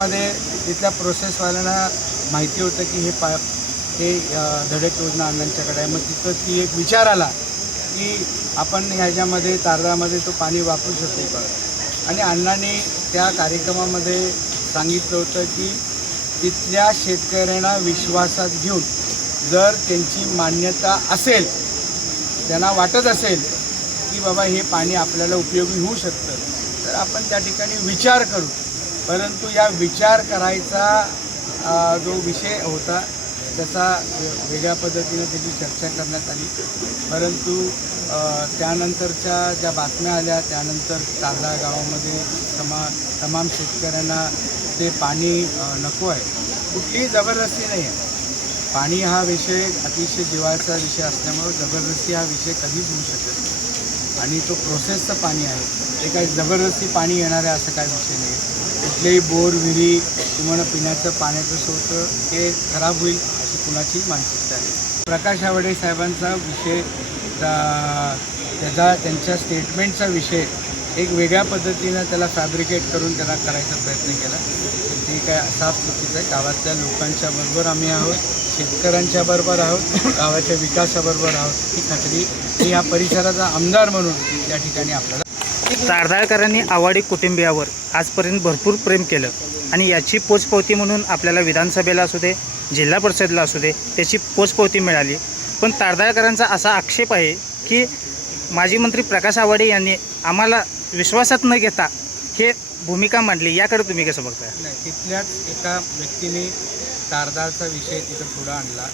मध्ये तिथल्या प्रोसेसवाल्यांना माहिती होतं की हे धडक योजना अण्णांच्याकडे आहे। मग तिथं ती एक विचार आला की आपण ह्याच्यामध्ये तारदामध्ये तो पाणी वापरू शकतो का। आणि अण्णांनी त्या कार्यक्रमामध्ये सांगितलं होतं की तिथल्या शेतकऱ्यांना विश्वासात घेऊन जर त्यांची मान्यता असेल, त्यांना वाटत असेल की बाबा हे पाणी आपल्याला उपयोगी होऊ शकतं, तर आपण त्या ठिकाणी विचार करू। परंतु या विचार करायचा जो विषय होता त्याचा वेगळ्या पद्धतीने त्याची चर्चा करण्यात आली। परंतु त्यानंतरच्या ज्या बातम्या आल्या त्यानंतर तारदा गावामध्ये तमाम शेतकऱ्यांना ते पाणी नको आहे, कुठलीही जबरदस्ती नाही आहे। पाणी हा विषय अतिशय जिव्हाळ्याचा विषय असल्यामुळे जबरदस्ती हा विषय कधीच होऊ शकत नाही। आणि तो प्रोसेसचं पाणी आहे, ते काही जबरदस्ती पाणी येणार आहे असं काही विषय नाही। कुठलेही बोर विहिरी किंवा पिण्याचं पाण्याचं स्रोत हे खराब होईल अशी कुणाची मानसिकता आहे। प्रकाश आवाडे साहेबांचा विषय त्यांच्या स्टेटमेंटचा विषय एक वेगळ्या पद्धतीनं त्याला फॅब्रिकेट करून त्याला करायचा प्रयत्न केला, ते काय साफ चुकीचं आहे। गावातल्या लोकांच्या बरोबर आम्ही आहोत, शेतकऱ्यांच्या बरोबर आहोत, गावाच्या विकासाबरोबर आहोत ही खात्री मी या परिसराचा आमदार म्हणून या ठिकाणी आपल्याला। तारदाळकरांनी आवाडी कुटुंबियावर आजपर्यंत भरपूर प्रेम केलं आणि याची पोचपावती म्हणून आपल्याला विधानसभेला असू दे, जिल्हा परिषदला असू दे, त्याची पोचपावती मिळाली। पण तारदाळकरांचा असा आक्षेप आहे की माजी मंत्री प्रकाश आवाडे यांनी आम्हाला विश्वासात न घेता हे भूमिका मांडली, याकडे तुम्ही कसं बघताय? नाही, तिथल्याच एका व्यक्तीने तारदाळचा विषय तिथं पुढं आणला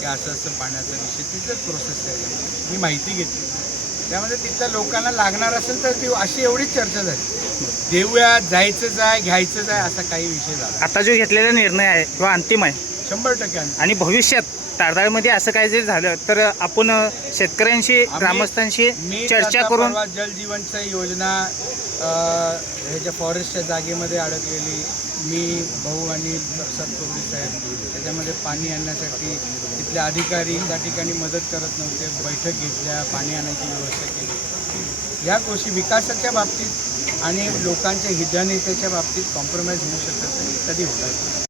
की असं पाण्याचा विषय तिथंच प्रोसेस आहे, मी माहिती घेतली। त्यामध्ये तिथल्या लोकांना लागणार असेल तर ती अशी एवढीच चर्चा झाली, देऊया, जायचंच आहे, घ्यायचंच आहे असा काही विषय झाला। आता जो घेतलेला निर्णय आहे किंवा अंतिम आहे 100%। आणि भविष्यात तारदाळमध्ये असं काय जर झालं तर आपण शेतकऱ्यांशी, ग्रामस्थांशी चर्चा करून जल जीवनची योजना ह्याच्या फॉरेस्टच्या जागेमध्ये अडकलेली मी, भाऊ आणि प्रसाद कोवडी साहेब त्याच्यामध्ये पाणी आणण्यासाठी तिथले अधिकारी त्या ठिकाणी मदत करत नव्हते, बैठक घेतल्या, पाणी आणायची व्यवस्था केली। या गोष्टी विकासाच्या बाबतीत आणि लोकांच्या हितनितेच्या बाबतीत कॉम्प्रोमाइज होऊ शकत नाही, कधी होतात।